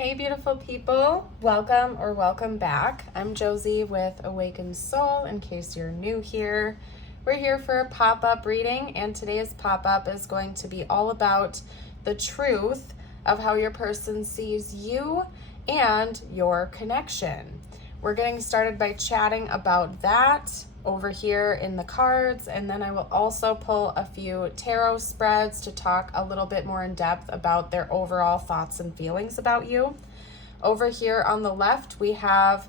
Hey beautiful people, welcome back. I'm Josie with Awakened Soul, in case you're new here. We're here for a pop-up reading, and today's pop-up is going to be all about the truth of how your person sees you and your connection. We're getting started by chatting about that over here in the cards, and then I will also pull a few tarot spreads to talk a little bit more in depth about their overall thoughts and feelings about you. Over here on the left, we have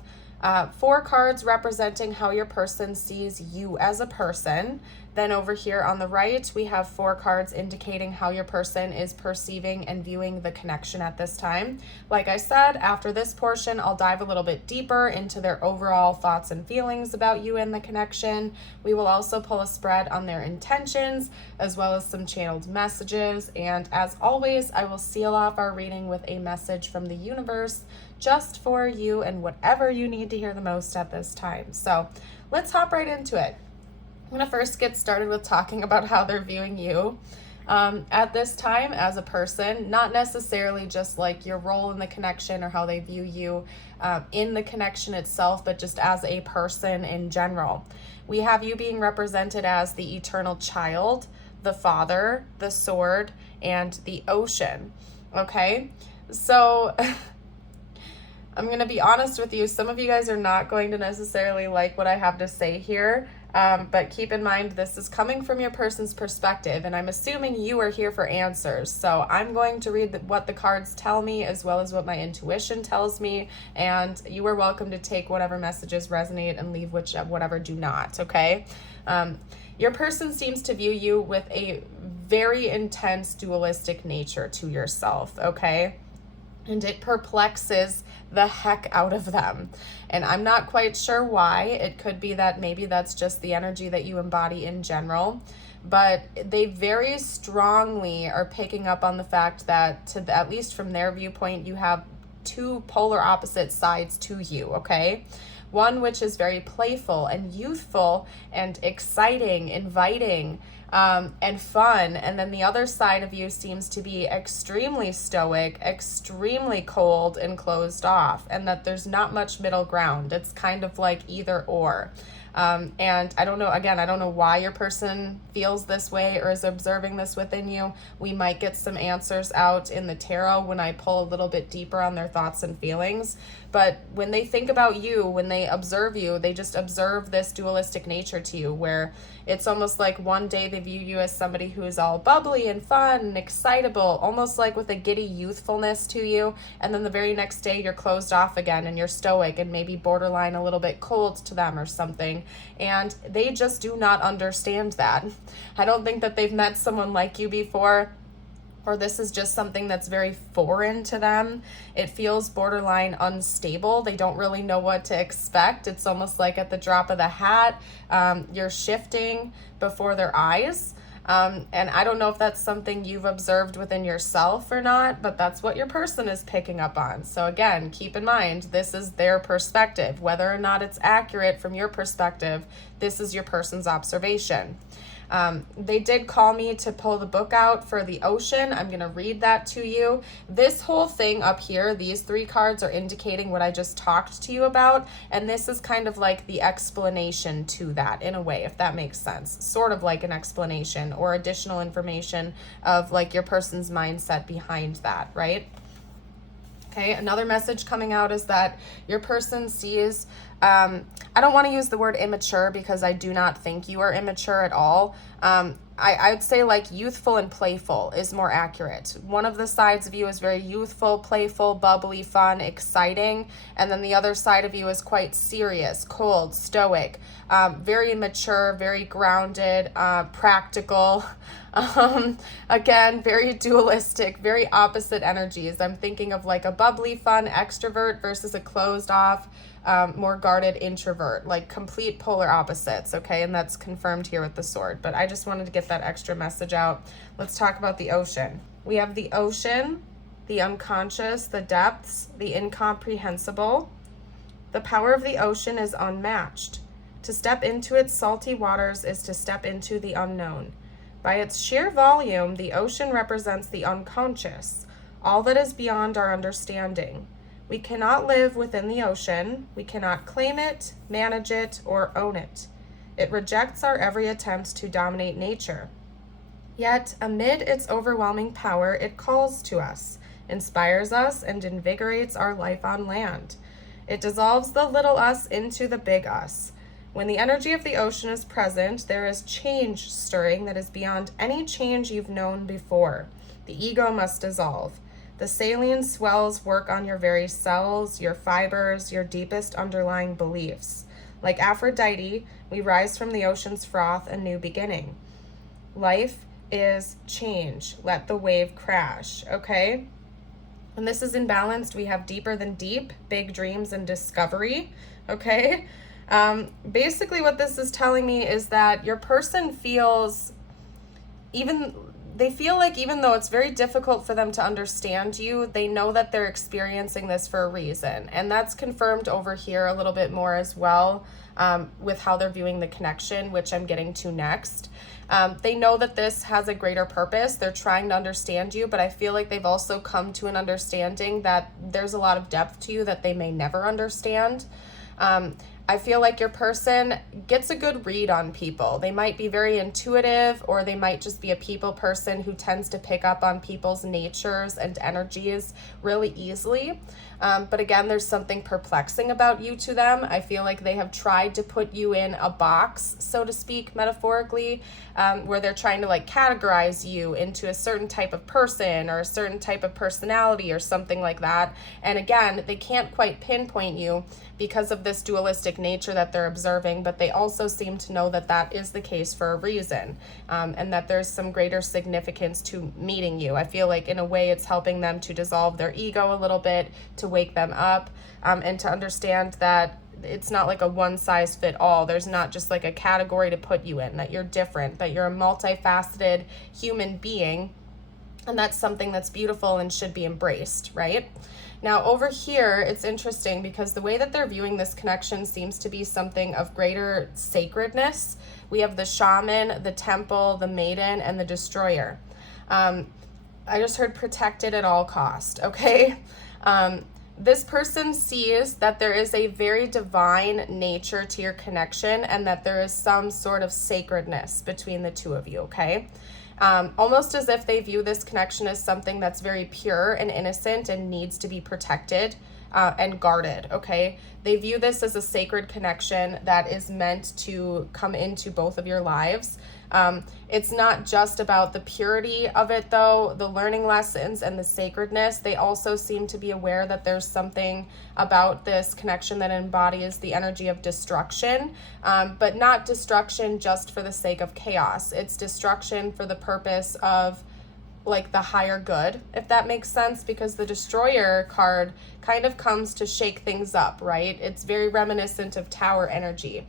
4 cards representing how your person sees you as a person. Then over here on the right, we have 4 cards indicating how your person is perceiving and viewing the connection at this time. Like I said, after this portion, I'll dive a little bit deeper into their overall thoughts and feelings about you and the connection. We will also pull a spread on their intentions, as well as some channeled messages. And as always, I will seal off our reading with a message from the universe just for you and whatever you need to hear the most at this time. So let's hop right into it. I'm going to first get started with talking about how they're viewing you at this time as a person, not necessarily just like your role in the connection or how they view you in the connection itself, but just as a person in general. We have you being represented as the eternal child, the father, the sword, and the ocean. Okay, so I'm going to be honest with you. Some of you guys are not going to necessarily like what I have to say here. But keep in mind, this is coming from your person's perspective, and I'm assuming you are here for answers. So I'm going to read what the cards tell me, as well as what my intuition tells me, and you are welcome to take whatever messages resonate and leave whatever do not, okay? Your person seems to view you with a very intense dualistic nature to yourself, okay? And it perplexes the heck out of them. And I'm not quite sure why. It could be that maybe that's just the energy that you embody in general. But they very strongly are picking up on the fact that, at least from their viewpoint, you have 2 polar opposite sides to you, okay? One which is very playful and youthful and exciting, inviting, and fun, and then the other side of you seems to be extremely stoic, extremely cold and closed off, and that there's not much middle ground. It's kind of like either or. And I don't know why your person feels this way or is observing this within you. We might get some answers out in the tarot when I pull a little bit deeper on their thoughts and feelings. But when they think about you, when they observe you, they just observe this dualistic nature to you, where it's almost like one day they view you as somebody who is all bubbly and fun and excitable, almost like with a giddy youthfulness to you. And then the very next day you're closed off again and you're stoic and maybe borderline a little bit cold to them or something. And they just do not understand that. I don't think that they've met someone like you before, or this is just something that's very foreign to them. It feels borderline unstable. They don't really know what to expect. It's almost like at the drop of the hat, you're shifting before their eyes. And I don't know if that's something you've observed within yourself or not, but that's what your person is picking up on. So again, keep in mind, this is their perspective. Whether or not it's accurate from your perspective, this is your person's observation. They did call me to pull the book out for the ocean. I'm going to read that to you. This whole thing up here, these 3 cards are indicating what I just talked to you about. And this is kind of like the explanation to that in a way, if that makes sense. Sort of like an explanation or additional information of like your person's mindset behind that, right? Okay, another message coming out is that your person sees, I don't want to use the word immature because I do not think you are immature at all. I'd say like youthful and playful is more accurate. One of the sides of you is very youthful, playful, bubbly, fun, exciting. And then the other side of you is quite serious, cold, stoic, very mature, very grounded, practical. Again, very dualistic, very opposite energies. I'm thinking of like a bubbly, fun extrovert versus a closed off, more guarded introvert, like complete polar opposites, okay? And that's confirmed here with the sword, but I just wanted to get that extra message out. Let's talk about the ocean. We have the ocean, the unconscious, the depths, the incomprehensible. The power of the ocean is unmatched. To step into its salty waters is to step into the unknown. By its sheer volume, the ocean represents the unconscious, all that is beyond our understanding. We cannot live within the ocean. We cannot claim it, manage it, or own it. It rejects our every attempt to dominate nature. Yet, amid its overwhelming power, it calls to us, inspires us, and invigorates our life on land. It dissolves the little us into the big us. When the energy of the ocean is present, there is change stirring that is beyond any change you've known before. The ego must dissolve. The saline swells work on your very cells, your fibers, your deepest underlying beliefs. Like Aphrodite, we rise from the ocean's froth, a new beginning. Life is change. Let the wave crash, okay? When this is imbalanced, we have deeper than deep, big dreams and discovery, okay? Basically what this is telling me is that your person feels they feel like even though it's very difficult for them to understand you, they know that they're experiencing this for a reason. And that's confirmed over here a little bit more as well, with how they're viewing the connection, which I'm getting to next. They know that this has a greater purpose. They're trying to understand you, but I feel like they've also come to an understanding that there's a lot of depth to you that they may never understand. I feel like your person gets a good read on people. They might be very intuitive, or they might just be a people person who tends to pick up on people's natures and energies really easily. But again, there's something perplexing about you to them. I feel like they have tried to put you in a box, so to speak, metaphorically, where they're trying to like categorize you into a certain type of person or a certain type of personality or something like that. And again, they can't quite pinpoint you because of this dualistic nature that they're observing, but they also seem to know that that is the case for a reason, and that there's some greater significance to meeting you. I feel like in a way it's helping them to dissolve their ego a little bit, to wake them up, and to understand that it's not like a one size fit all. There's not just like a category to put you in, that you're different, that you're a multifaceted human being, and that's something that's beautiful and should be embraced, right? Now over here, it's interesting because the way that they're viewing this connection seems to be something of greater sacredness. We have the shaman, the temple, the maiden, and the destroyer. I just heard protected at all cost, okay? This person sees that there is a very divine nature to your connection and that there is some sort of sacredness between the two of you, okay? Almost as if they view this connection as something that's very pure and innocent and needs to be protected and guarded, okay? They view this as a sacred connection that is meant to come into both of your lives. It's not just about the purity of it, though, the learning lessons and the sacredness. They also seem to be aware that there's something about this connection that embodies the energy of destruction, but not destruction just for the sake of chaos. It's destruction for the purpose of like the higher good, if that makes sense, because the destroyer card kind of comes to shake things up, right? It's very reminiscent of tower energy,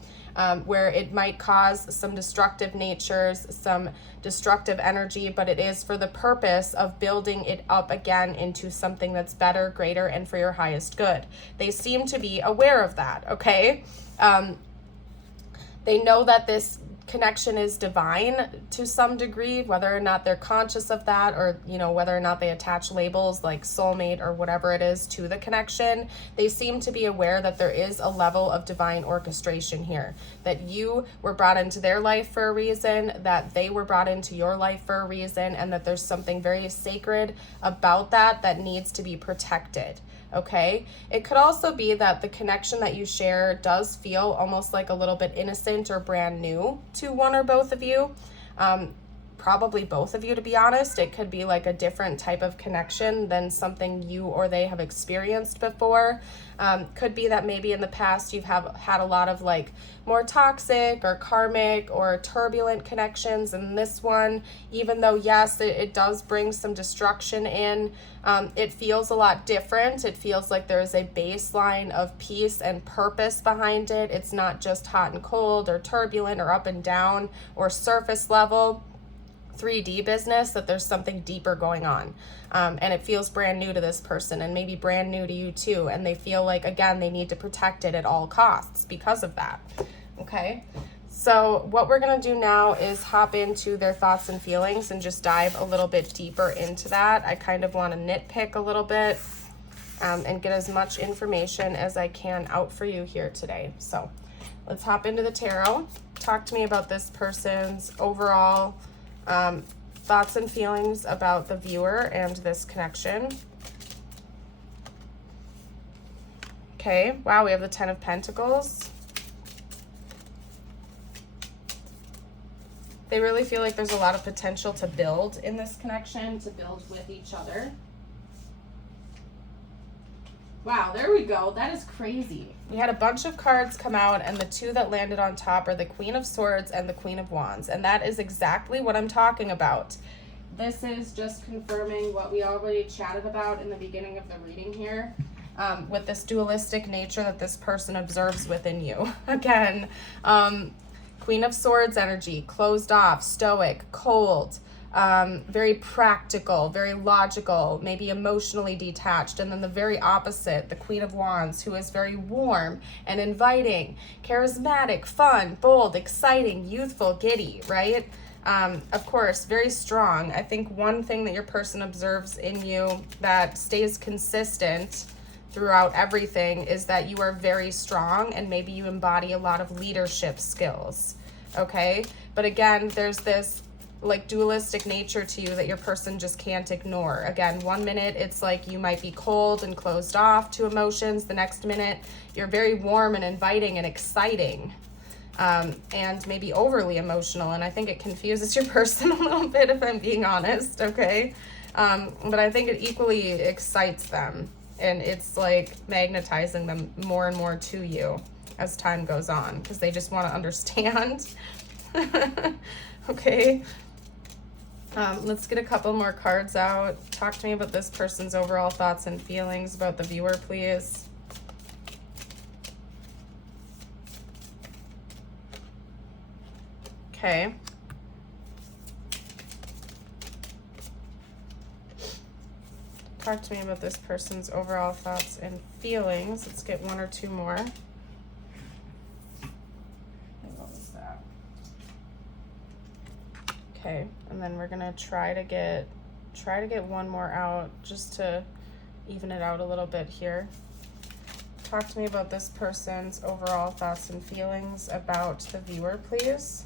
where it might cause some destructive natures, some destructive energy, but it is for the purpose of building it up again into something that's better, greater, and for your highest good. They seem to be aware of that, okay? They know that this connection is divine to some degree, whether or not they're conscious of that, or whether or not they attach labels like soulmate or whatever it is to the connection. They seem to be aware that there is a level of divine orchestration here, that you were brought into their life for a reason, that they were brought into your life for a reason, and that there's something very sacred about that needs to be protected. Okay, it could also be that the connection that you share does feel almost like a little bit innocent or brand new to one or both of you. Probably both of you, to be honest. It could be like a different type of connection than something you or they have experienced before. Could be that maybe in the past you've had a lot of like more toxic or karmic or turbulent connections, and this one, even though yes, it does bring some destruction in, it feels a lot different. It feels like there is a baseline of peace and purpose behind it. It's not just hot and cold or turbulent or up and down or surface level 3D business, that there's something deeper going on, and it feels brand new to this person and maybe brand new to you too, and they feel like, again, they need to protect it at all costs because of that. Okay, So what we're going to do now is hop into their thoughts and feelings and just dive a little bit deeper into that. I kind of want to nitpick a little bit and get as much information as I can out for you here today. So let's hop into the tarot. Talk to me about this person's overall thoughts and feelings about the viewer and this connection. Okay, wow, we have the Ten of Pentacles. They really feel like there's a lot of potential to build in this connection, to build with each other. Wow, there we go. That is crazy. We had a bunch of cards come out, and the two that landed on top are the Queen of Swords and the Queen of Wands. And that is exactly what I'm talking about. This is just confirming what we already chatted about in the beginning of the reading here, with this dualistic nature that this person observes within you. Again, Queen of Swords energy, closed off, stoic, cold, very practical, very logical, maybe emotionally detached. And then the very opposite, the Queen of Wands, who is very warm and inviting, charismatic, fun, bold, exciting, youthful, giddy, right? Of course, very strong. I think one thing that your person observes in you that stays consistent throughout everything is that you are very strong, and maybe you embody a lot of leadership skills, okay? But again, there's this like dualistic nature to you that your person just can't ignore. Again, 1 minute it's like you might be cold and closed off to emotions. The next minute you're very warm and inviting and exciting, and maybe overly emotional. And I think it confuses your person a little bit, if I'm being honest, okay? But I think it equally excites them. And it's like magnetizing them more and more to you as time goes on, because they just want to understand. Okay. Let's get a couple more cards out. Talk to me about this person's overall thoughts and feelings about the viewer, please. Okay. Talk to me about this person's overall thoughts and feelings. Let's get one or two more. What was that? Okay, and then we're gonna try to get one more out just to even it out a little bit here. Talk to me about this person's overall thoughts and feelings about the viewer, please.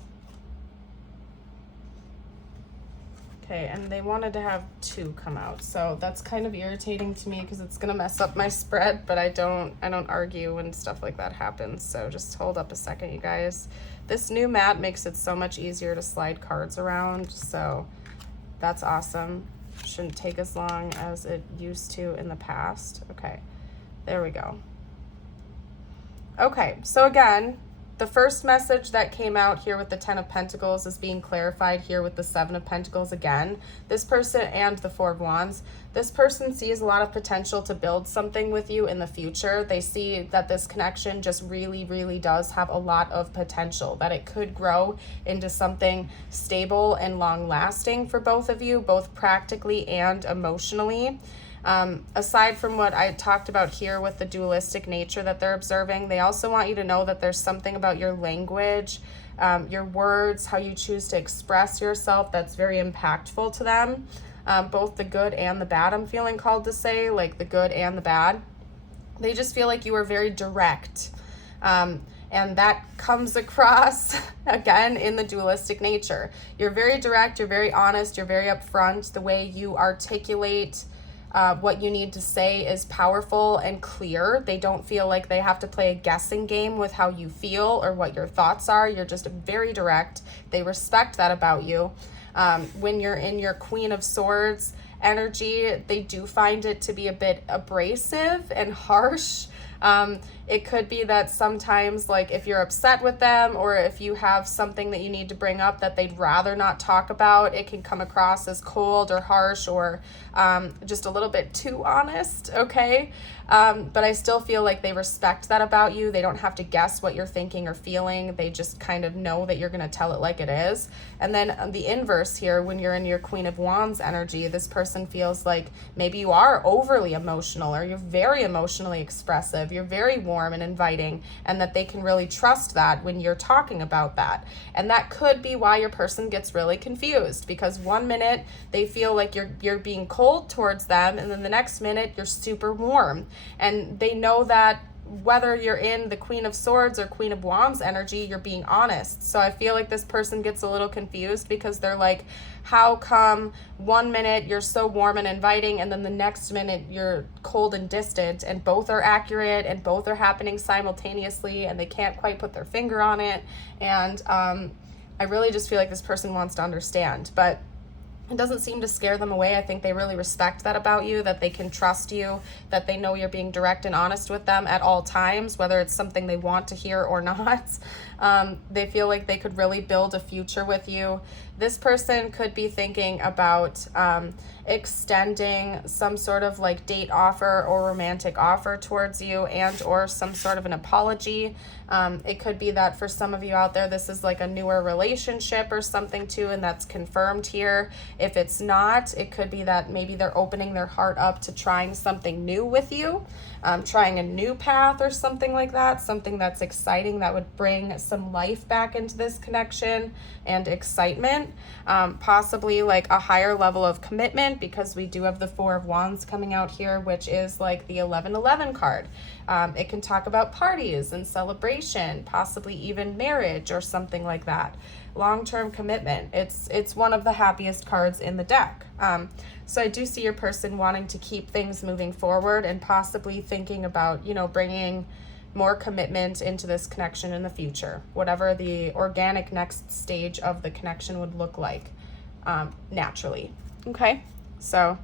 Okay, and they wanted to have two come out, so that's kind of irritating to me because it's gonna mess up my spread, but I don't argue when stuff like that happens, so just hold up a second, you guys. This new mat makes it so much easier to slide cards around, so that's awesome. Shouldn't take as long as it used to in the past. Okay, there we go. Okay, so again, the first message that came out here with the Ten of Pentacles is being clarified here with the Seven of Pentacles again. This person and the Four of Wands. This person sees a lot of potential to build something with you in the future. They see that this connection just really, really does have a lot of potential, that it could grow into something stable and long-lasting for both of you, both practically and emotionally. Aside from what I talked about here with the dualistic nature that they're observing, they also want you to know that there's something about your language, your words, how you choose to express yourself that's very impactful to them. Both the good and the bad, I'm feeling called to say, like the good and the bad. They just feel like you are very direct. And that comes across, again, in the dualistic nature. You're very direct, you're very honest, you're very upfront. The way you articulate what you need to say is powerful and clear. They don't feel like they have to play a guessing game with how you feel or what your thoughts are. You're just very direct. They respect that about you. When you're in your Queen of Swords energy, they do find it to be a bit abrasive and harsh. It could be that sometimes, like, if you're upset with them or if you have something that you need to bring up that they'd rather not talk about, it can come across as cold or harsh or just a little bit too honest, okay? But I still feel like they respect that about you. They don't have to guess what you're thinking or feeling. They just kind of know that you're going to tell it like it is. And then the inverse here, when you're in your Queen of Wands energy, this person person feels like maybe you are overly emotional, or you're very emotionally expressive, you're very warm and inviting, and that they can really trust that when you're talking about that. And that could be why your person gets really confused, because one minute they feel like you're being cold towards them, and then the next minute you're super warm. And they know that whether you're in the Queen of Swords or Queen of Wands energy, you're being honest. So I feel like this person gets a little confused, because they're like, how come one minute you're so warm and inviting, and then the next minute you're cold and distant? And both are accurate, and both are happening simultaneously, and they can't quite put their finger on it. And I really just feel like this person wants to understand, but it doesn't seem to scare them away. I think they really respect that about you, that they can trust you, that they know you're being direct and honest with them at all times, whether it's something they want to hear or not. They feel like they could really build a future with you. This person could be thinking about extending some sort of like date offer or romantic offer towards you, and or some sort of an apology. It could be that for some of you out there, this is like a newer relationship or something too, and that's confirmed here. If it's not, it could be that maybe they're opening their heart up to trying something new with you, trying a new path or something like that, something that's exciting, that would bring some life back into this connection and excitement, possibly like a higher level of commitment, because we do have the Four of Wands coming out here, which is like the 1111 card. It can talk about parties and celebration, possibly even marriage or something like that. Long-term commitment. It's one of the happiest cards in the deck. So I do see your person wanting to keep things moving forward, and possibly thinking about, bringing more commitment into this connection in the future, whatever the organic next stage of the connection would look like, naturally. Okay, so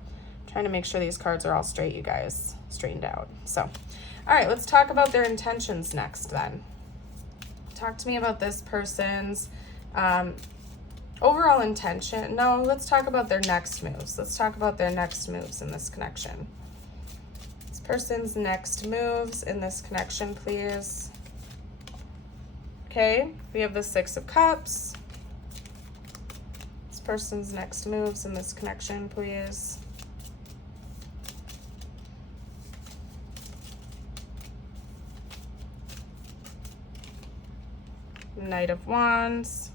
trying to make sure these cards are all straight, you guys, straightened out. So, all right, let's talk about their intentions next then. Talk to me about this person's overall intention. No, let's talk about their next moves. Let's talk about their next moves in this connection. This person's next moves in this connection, please. Okay, we have the Six of Cups. This person's next moves in this connection, please. Knight of Wands.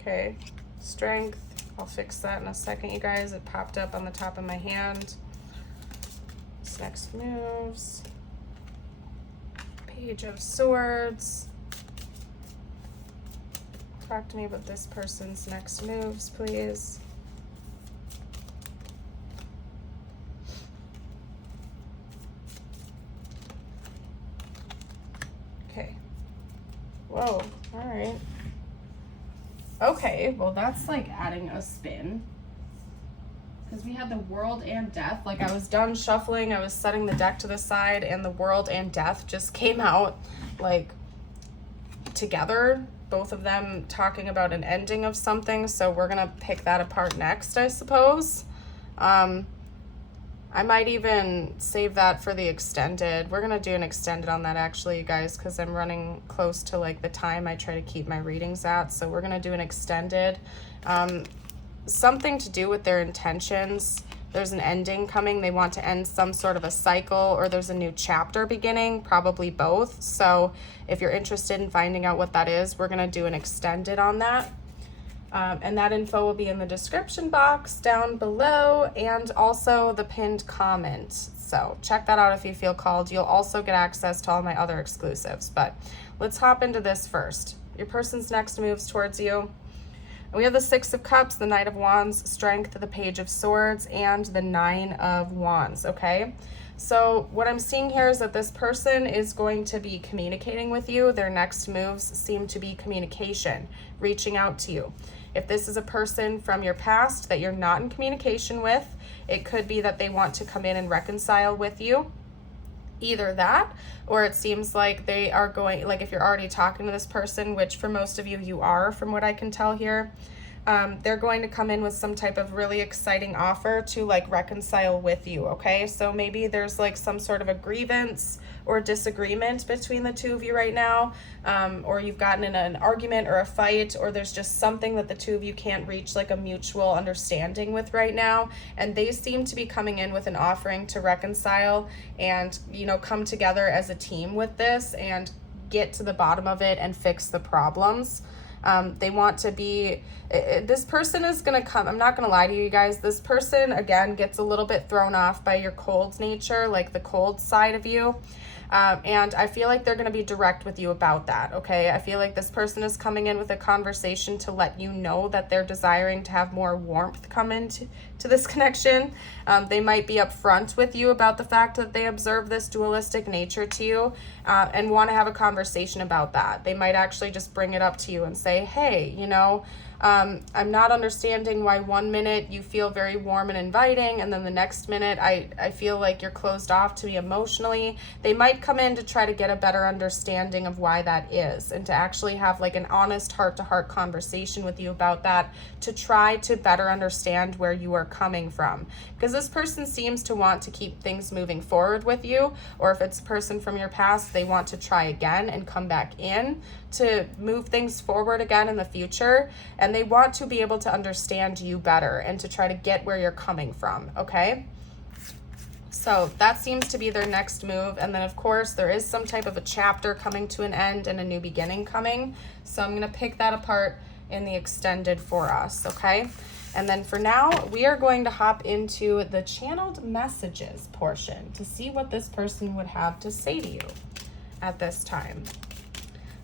Okay, Strength. I'll fix that in a second, you guys. It popped up on the top of my hand. This next moves. Page of Swords. Talk to me about this person's next moves, please. Okay. Whoa, all right. Okay, well that's like adding a spin, because we had the World and Death. Like, I was done shuffling, I was setting the deck to the side, and the World and Death just came out like together, both of them talking about an ending of something. So we're gonna pick that apart next, I suppose. I might even save that for the extended. We're gonna do an extended on that, actually, you guys, because I'm running close to like the time I try to keep my readings at. So we're gonna do an extended. Something to do with their intentions. There's an ending coming. They want to end some sort of a cycle, or there's a new chapter beginning, probably both. So if you're interested in finding out what that is, we're gonna do an extended on that. And that info will be in the description box down below, and also the pinned comment. So check that out if you feel called. You'll also get access to all my other exclusives. But let's hop into this first. Your person's next moves towards you. We have the Six of Cups, the Knight of Wands, Strength, the Page of Swords, and the Nine of Wands, okay? So what I'm seeing here is that this person is going to be communicating with you. Their next moves seem to be communication, reaching out to you. If this is a person from your past that you're not in communication with, it could be that they want to come in and reconcile with you. Either that, or it seems like they are going, like if you're already talking to this person, which for most of you, you are, from what I can tell here, they're going to come in with some type of really exciting offer to like reconcile with you, okay? So maybe there's like some sort of a grievance or disagreement between the two of you right now, or you've gotten in an argument or a fight, or there's just something that the two of you can't reach like a mutual understanding with right now, and they seem to be coming in with an offering to reconcile and, you know, come together as a team with this and get to the bottom of it and fix the problems. They want to be, this person is going to come, I'm not going to lie to you guys, this person, again, gets a little bit thrown off by your cold nature, like the cold side of you. And I feel like they're going to be direct with you about that, okay? I feel like this person is coming in with a conversation to let you know that they're desiring to have more warmth come into this connection. They might be upfront with you about the fact that they observe this dualistic nature to you, and want to have a conversation about that. They might actually just bring it up to you and say, hey, you know, I'm not understanding why 1 minute you feel very warm and inviting, and then the next minute I feel like you're closed off to me emotionally. They might come in to try to get a better understanding of why that is, and to actually have like an honest heart-to-heart conversation with you about that, to try to better understand where you are coming from. Because this person seems to want to keep things moving forward with you, or if it's a person from your past, they want to try again and come back in to move things forward again in the future, and they want to be able to understand you better and to try to get where you're coming from, okay? So that seems to be their next move. And then of course there is some type of a chapter coming to an end and a new beginning coming, so I'm going to pick that apart in the extended for us, okay? And then for now, we are going to hop into the channeled messages portion to see what this person would have to say to you at this time.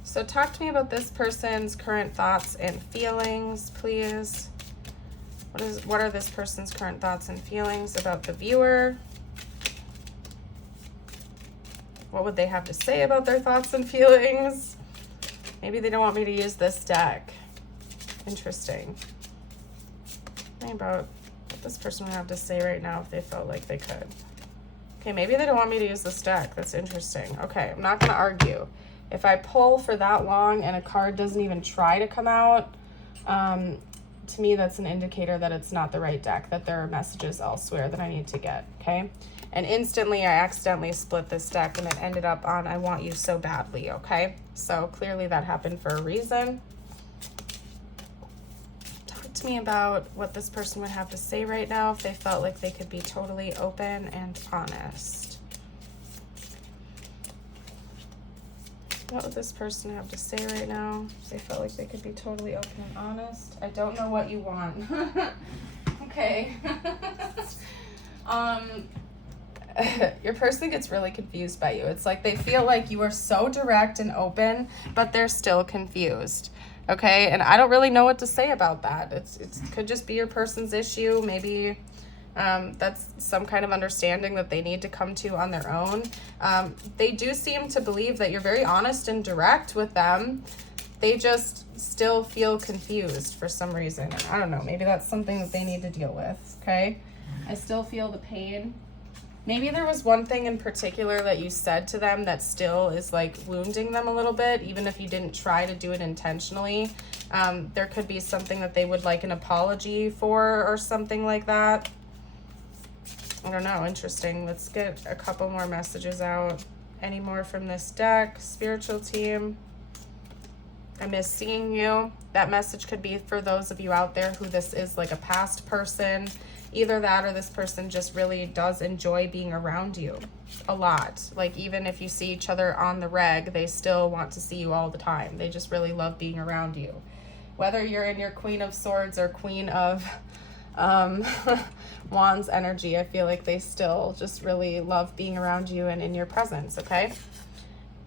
So talk to me about this person's current thoughts and feelings, please. What are this person's current thoughts and feelings about the viewer? What would they have to say about their thoughts and feelings? Maybe they don't want me to use this deck. Interesting. Think about what this person would have to say right now if they felt like they could. Okay, maybe they don't want me to use this deck. That's interesting. Okay, I'm not going to argue. If I pull for that long and a card doesn't even try to come out, to me that's an indicator that it's not the right deck, that there are messages elsewhere that I need to get, okay? And instantly I accidentally split this deck and it ended up on I Want You So Badly, okay? So clearly that happened for a reason. Talk to me about what this person would have to say right now if they felt like they could be totally open and honest. What would this person have to say right now if they felt like they could be totally open and honest? I don't know what you want. Okay. Your person gets really confused by you. It's like they feel like you are so direct and open, but they're still confused. Okay, and I don't really know what to say about that. It could just be your person's issue. Maybe that's some kind of understanding that they need to come to on their own. They do seem to believe that you're very honest and direct with them. They just still feel confused for some reason. I don't know. Maybe that's something that they need to deal with. Okay, I still feel the pain. Maybe there was one thing in particular that you said to them that still is like wounding them a little bit, even if you didn't try to do it intentionally. There could be something that they would like an apology for or something like that. I don't know. Interesting. Let's get a couple more messages out. Any more from this deck? Spiritual team. I miss seeing you. That message could be for those of you out there who this is like a past person. Either that or this person just really does enjoy being around you a lot. Like even if you see each other on the reg, they still want to see you all the time. They just really love being around you. Whether you're in your Queen of Swords or Queen of Wands energy, I feel like they still just really love being around you and in your presence, okay?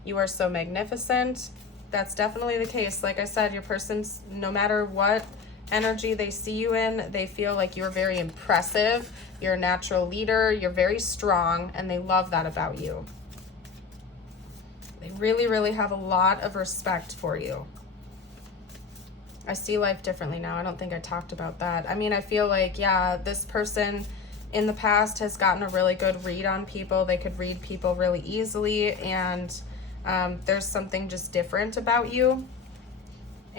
You are so magnificent. That's definitely the case. Like I said, your person's, no matter what energy they see you in, they feel like you're very impressive, you're a natural leader, you're very strong, and they love that about you. They really, really have a lot of respect for you. I see life differently now. I don't think I talked about that. I mean, I feel like, yeah, this person in the past has gotten a really good read on people. They could read people really easily, and there's something just different about you.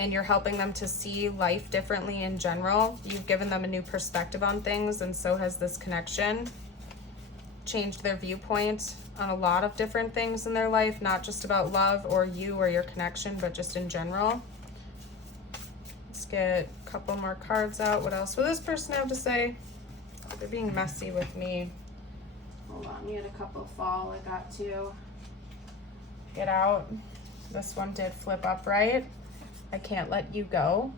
and you're helping them to see life differently in general. You've given them a new perspective on things, and so has this connection. Changed their viewpoint on a lot of different things in their life, not just about love or you or your connection, but just in general. Let's get a couple more cards out. What else will this person have to say? They're being messy with me. Hold on, we had a couple fall I got to get out. This one did flip upright. I can't let you go.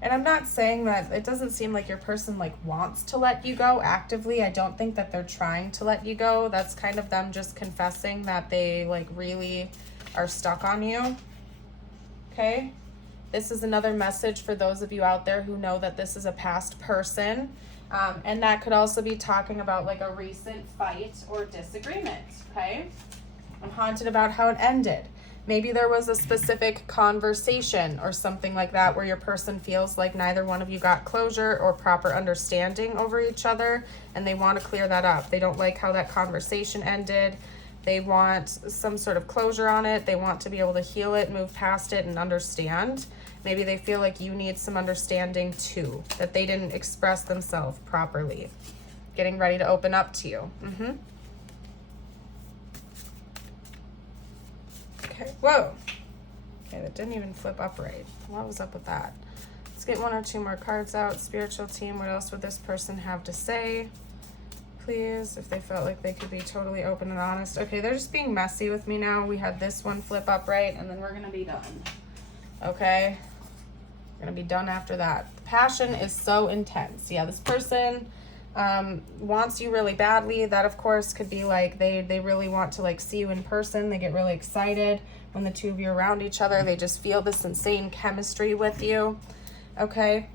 And I'm not saying that, it doesn't seem like your person like wants to let you go actively. I don't think that they're trying to let you go. That's kind of them just confessing that they like really are stuck on you. Okay? This is another message for those of you out there who know that this is a past person. And that could also be talking about like a recent fight or disagreement, okay? I'm haunted about how it ended. Maybe there was a specific conversation or something like that where your person feels like neither one of you got closure or proper understanding over each other, and they want to clear that up. They don't like how that conversation ended. They want some sort of closure on it. They want to be able to heal it, move past it, and understand. Maybe they feel like you need some understanding too, that they didn't express themselves properly. Getting ready to open up to you. Okay, whoa. Okay, that didn't even flip upright. What was up with that? Let's get one or two more cards out. Spiritual team, what else would this person have to say? Please, if they felt like they could be totally open and honest. Okay, they're just being messy with me now. We had this one flip upright, and then we're gonna be done. Okay? We're gonna be done after that. The passion is so intense. Yeah, this person wants you really badly. That of course could be like they really want to like see you in person. They get really excited when the two of you are around each other. They just feel this insane chemistry with you. Okay?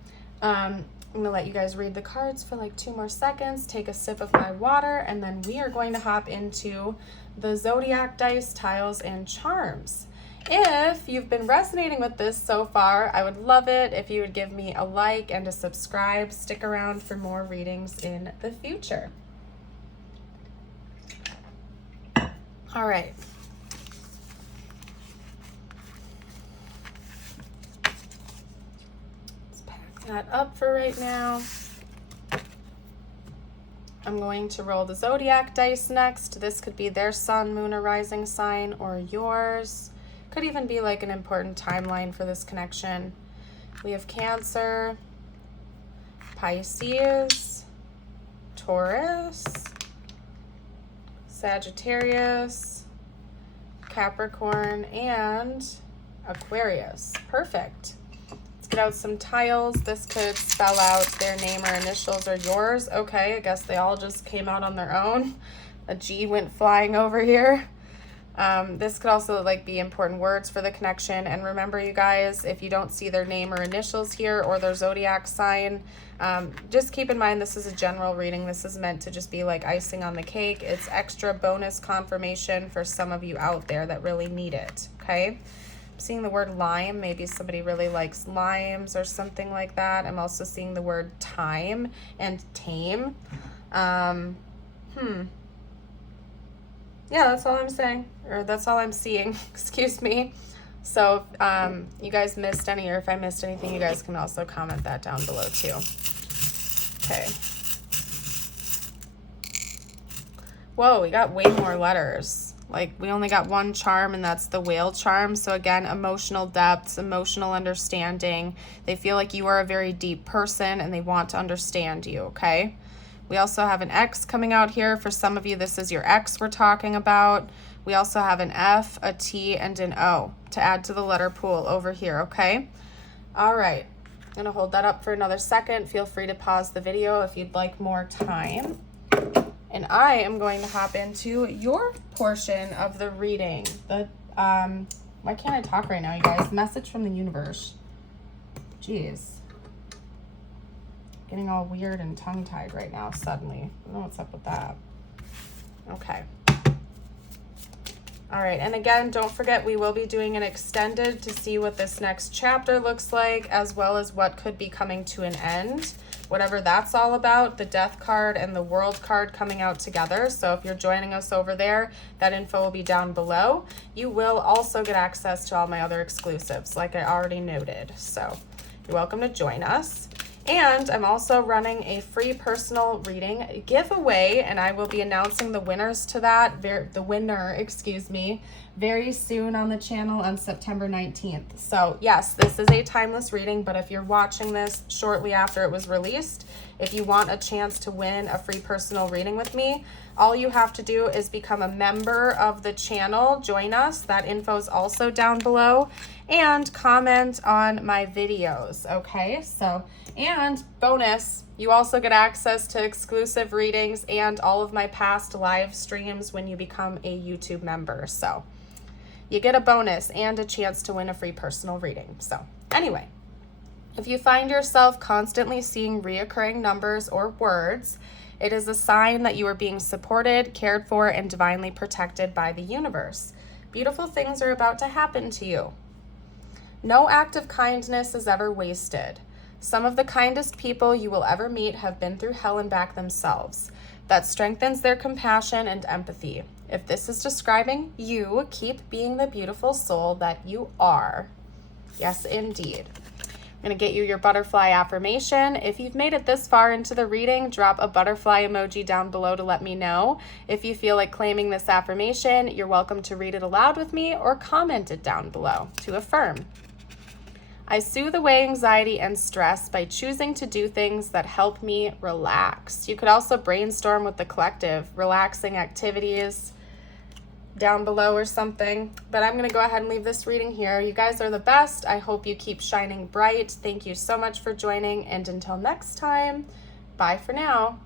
I'm gonna let you guys read the cards for like 2 more seconds, take a sip of my water, and then we are going to hop into the zodiac dice, tiles, and charms. If you've been resonating with this so far, I would love it if you would give me a like and a subscribe. Stick around for more readings in the future. All right. Let's pack that up for right now. I'm going to roll the zodiac dice next. This could be their sun, moon, or rising sign, or yours. Could even be like an important timeline for this connection. We have Cancer, Pisces, Taurus, Sagittarius, Capricorn, and Aquarius. Perfect. Let's get out some tiles. This could spell out their name or initials or yours. Okay, I guess they all just came out on their own. A G went flying over here. This could also like be important words for the connection. And remember, you guys, if you don't see their name or initials here or their zodiac sign, just keep in mind this is a general reading. This is meant to just be like icing on the cake. It's extra bonus confirmation for some of you out there that really need it. Okay. I'm seeing the word lime. Maybe somebody really likes limes or something like that. I'm also seeing the word time and tame. Yeah, that's all I'm saying, or that's all I'm seeing, excuse me. So you guys missed any, or if I missed anything, you guys can also comment that down below too. Okay. Whoa, we got way more letters. Like we only got one charm, and that's the whale charm. So again, emotional depths, emotional understanding. They feel like you are a very deep person and they want to understand you, okay? We also have an X coming out here. For some of you, this is your X we're talking about. We also have an F, a T, and an O to add to the letter pool over here, okay? All right. I'm going to hold that up for another second. Feel free to pause the video if you'd like more time. And I am going to hop into your portion of the reading. Why can't I talk right now, you guys? Message from the universe. Jeez. Getting all weird and tongue-tied right now suddenly. I don't know what's up with that. Okay. All right, and again, don't forget we will be doing an extended to see what this next chapter looks like, as well as what could be coming to an end. whatever that's all about, the Death card and the World card coming out together. So if you're joining us over there, that info will be down below. You will also get access to all my other exclusives, like I already noted. So you're welcome to join us. And I'm also running a free personal reading giveaway, and I will be announcing the winners to that, very soon on the channel on September 19th. So yes, this is a timeless reading, but if you're watching this shortly after it was released, if you want a chance to win a free personal reading with me, all you have to do is become a member of the channel, join us, that info is also down below, and comment on my videos, okay? So, and bonus, you also get access to exclusive readings and all of my past live streams when you become a YouTube member. So you get a bonus and a chance to win a free personal reading. So anyway, if you find yourself constantly seeing reoccurring numbers or words, it is a sign that you are being supported, cared for, and divinely protected by the universe. Beautiful things are about to happen to you. No act of kindness is ever wasted. Some of the kindest people you will ever meet have been through hell and back themselves. That strengthens their compassion and empathy. If this is describing you, keep being the beautiful soul that you are. Yes, indeed. I'm going to get you your butterfly affirmation. If you've made it this far into the reading, drop a butterfly emoji down below to let me know. If you feel like claiming this affirmation, you're welcome to read it aloud with me or comment it down below to affirm. I soothe away anxiety and stress by choosing to do things that help me relax. You could also brainstorm with the collective, relaxing activities down below or something. But I'm going to go ahead and leave this reading here. You guys are the best. I hope you keep shining bright. Thank you so much for joining. And until next time, bye for now.